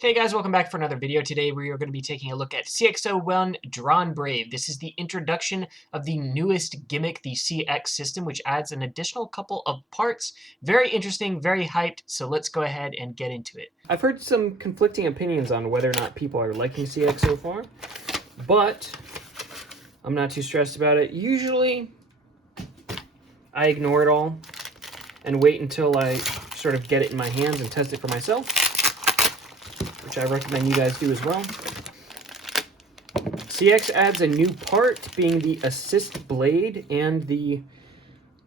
Hey guys, welcome back for another video. Today we are going to be taking a look at CX-01 DranBrave. This is the introduction of the newest gimmick, the CX system, which adds an additional couple of parts. Very interesting, very hyped, so let's go ahead and get into it. I've heard some conflicting opinions on whether or not people are liking CX so far, but I'm not too stressed about it. Usually, I ignore it all and wait until I sort of get it in my hands and test it for myself, which I recommend you guys do as well. CX adds a new part, being the assist blade and the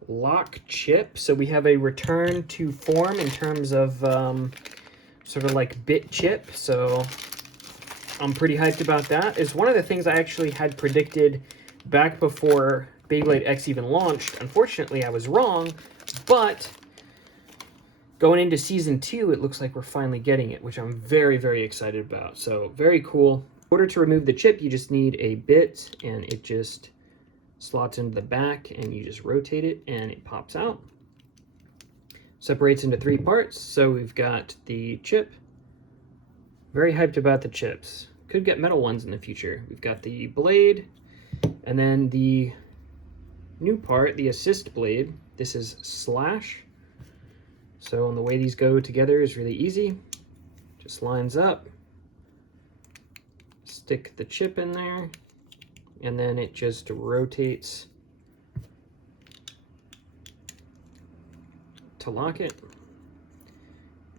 lock chip. So we have a return to form in terms of sort of like bit chip. So I'm pretty hyped about that. It's one of the things I actually had predicted back before Beyblade X even launched. Unfortunately, I was wrong, but going into Season 2, it looks like we're finally getting it, which I'm very, very excited about. So, very cool. In order to remove the chip, you just need a bit, and it just slots into the back, and you just rotate it, and it pops out. Separates into 3 parts. So, we've got the chip. Very hyped about the chips. Could get metal ones in the future. We've got the blade, and then the new part, the assist blade. This is slash. So the way these go together is really easy. Just lines up, stick the chip in there, and then it just rotates to lock it.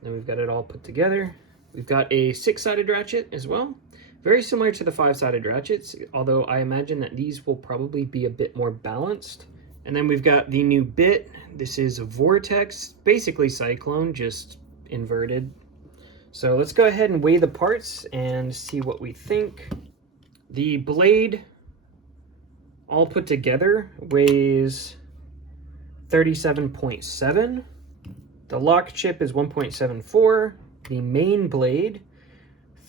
Then we've got it all put together. We've got a 6-sided ratchet as well. Very similar to the 5-sided ratchets, although I imagine that these will probably be a bit more balanced. And then we've got the new bit. This is Vortex, basically Cyclone, just inverted. So let's go ahead and weigh the parts and see what we think. The blade, all put together, weighs 37.7. The lock chip is 1.74. The main blade,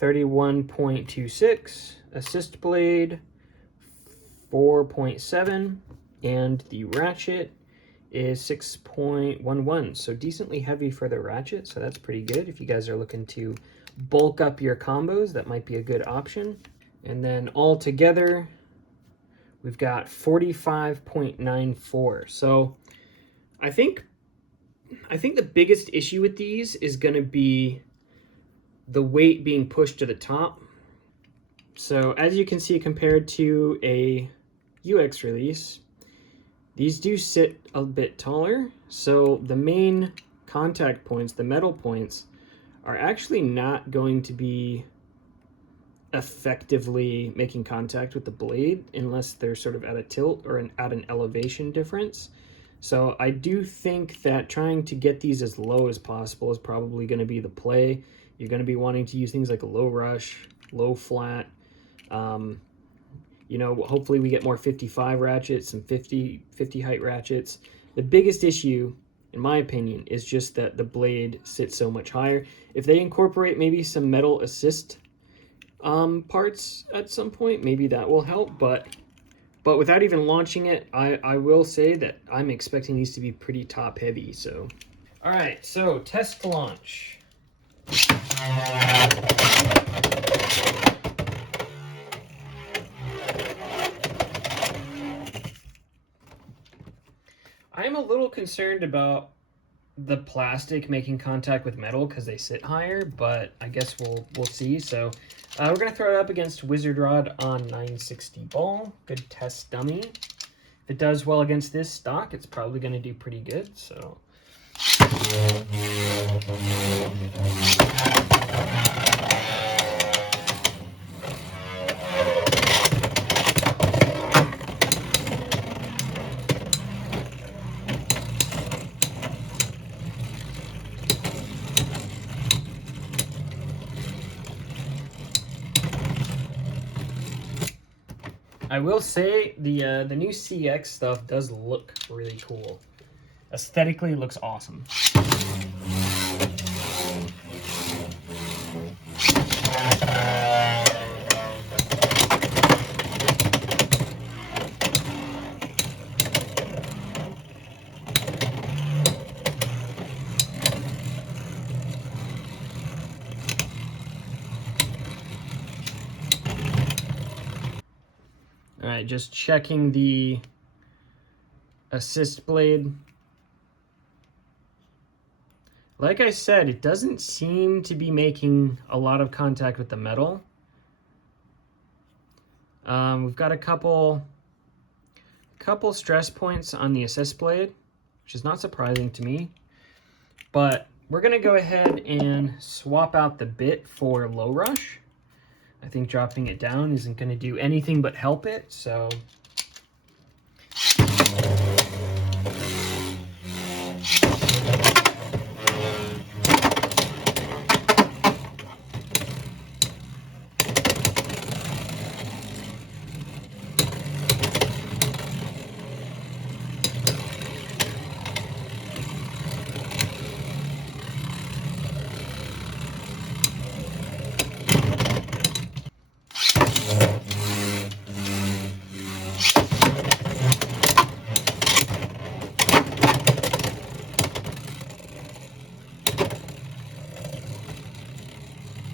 31.26. Assist blade, 4.7. And the ratchet is 6.11, so decently heavy for the ratchet, so that's pretty good. If you guys are looking to bulk up your combos, that might be a good option. And then all together, we've got 45.94. So I think the biggest issue with these is going to be the weight being pushed to the top. So as you can see, compared to a UX release, these do sit a bit taller, so the main contact points, the metal points, are actually not going to be effectively making contact with the blade unless they're sort of at a tilt or at an elevation difference. So I do think that trying to get these as low as possible is probably going to be the play. You're going to be wanting to use things like a low rush, low flat, you know, hopefully we get more 55 ratchets, some 50 height ratchets. The biggest issue, in my opinion, is just that the blade sits so much higher. If they incorporate maybe some metal assist parts at some point, maybe that will help. But without even launching it, I will say that I'm expecting these to be pretty top heavy. So, all right, so test launch. I'm a little concerned about the plastic making contact with metal because they sit higher, but I guess we'll see. So we're gonna throw it up against Wizard Rod on 960 ball. Good test dummy. If it does well against this stock, it's probably gonna do pretty good. So. I will say the new CX stuff does look really cool. Aesthetically, looks awesome. right, just checking the assist blade. Like I said, it doesn't seem to be making a lot of contact with the metal. We've got a couple stress points on the assist blade, which is not surprising to me. But we're going to go ahead and swap out the bit for low rush. I think dropping it down isn't going to do anything but help it, so...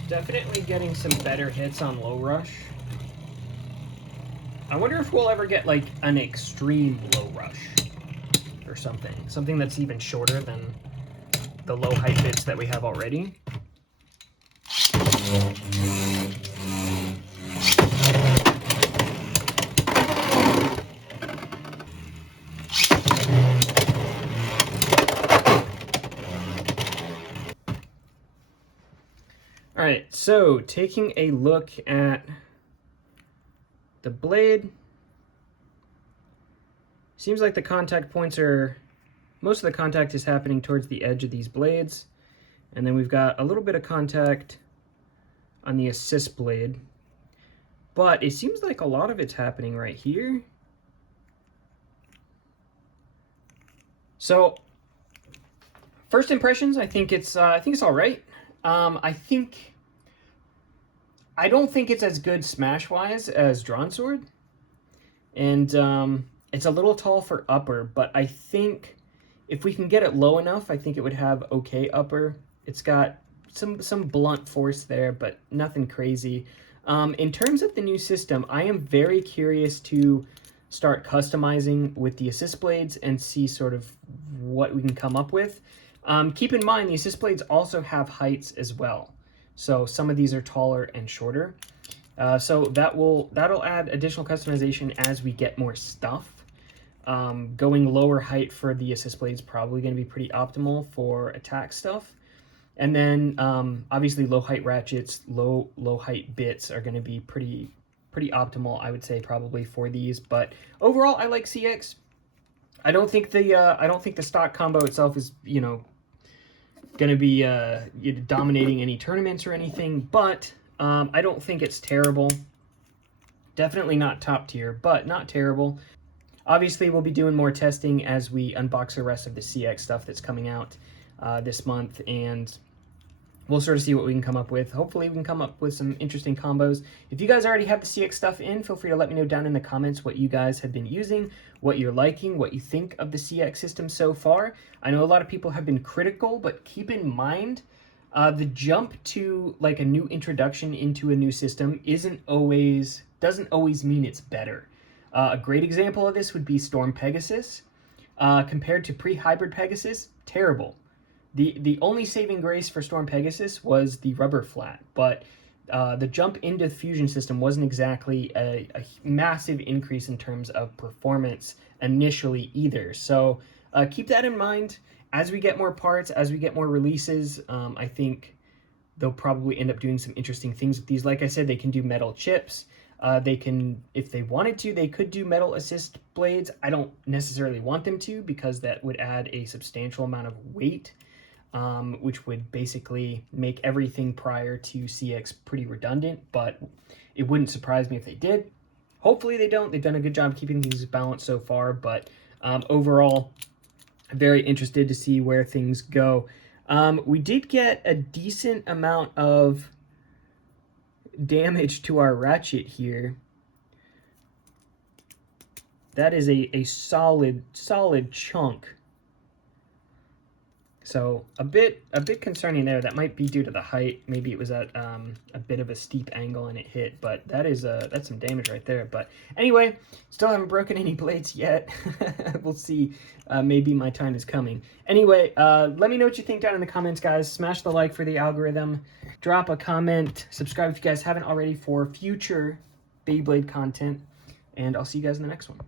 Definitely getting some better hits on low rush. I wonder if we'll ever get like an extreme low rush or something. Something that's even shorter than the low height bits that we have already. All right, so taking a look at the blade, seems like the contact points are, most of the contact is happening towards the edge of these blades, and then we've got a little bit of contact on the assist blade, but it seems like a lot of it's happening right here. So, first impressions, I think it's all right. I don't think it's as good smash-wise as Drawn Sword, and it's a little tall for upper, but I think if we can get it low enough, I think it would have okay upper. It's got some blunt force there, but nothing crazy. In terms of the new system, I am very curious to start customizing with the assist blades and see sort of what we can come up with. Keep in mind, the assist blades also have heights as well. So some of these are taller and shorter. So that'll add additional customization as we get more stuff. Going lower height for the assist blade is probably going to be pretty optimal for attack stuff. And then obviously low height ratchets, low height bits are going to be pretty optimal, I would say, probably for these. But overall, I like CX. I don't think the stock combo itself is, you know, going to be dominating any tournaments or anything, but I don't think it's terrible. Definitely not top tier, but not terrible. Obviously, we'll be doing more testing as we unbox the rest of the CX stuff that's coming out this month, and we'll sort of see what we can come up with. Hopefully, we can come up with some interesting combos. If you guys already have the CX stuff in, feel free to let me know down in the comments what you guys have been using, what you're liking, what you think of the CX system so far. I know a lot of people have been critical, but keep in mind, the jump to like a new introduction into a new system doesn't always mean it's better. A great example of this would be Storm Pegasus. Compared to pre-hybrid Pegasus, terrible. The only saving grace for Storm Pegasus was the rubber flat, but the jump into the fusion system wasn't exactly a massive increase in terms of performance initially either. So keep that in mind. As we get more parts, as we get more releases, I think they'll probably end up doing some interesting things with these. Like I said, they can do metal chips. They can, if they wanted to, they could do metal assist blades. I don't necessarily want them to, because that would add a substantial amount of weight, which would basically make everything prior to CX pretty redundant, but it wouldn't surprise me if they did. Hopefully they don't. They've done a good job keeping things balanced so far, but overall, very interested to see where things go. We did get a decent amount of damage to our ratchet here. That is a solid chunk. So a bit concerning there. That might be due to the height. Maybe it was at a bit of a steep angle and it hit, but that's some damage right there. But anyway, still haven't broken any blades yet. We'll see. Maybe my time is coming. Anyway, let me know what you think down in the comments, guys. Smash the like for the algorithm. Drop a comment. Subscribe if you guys haven't already for future Beyblade content. And I'll see you guys in the next one.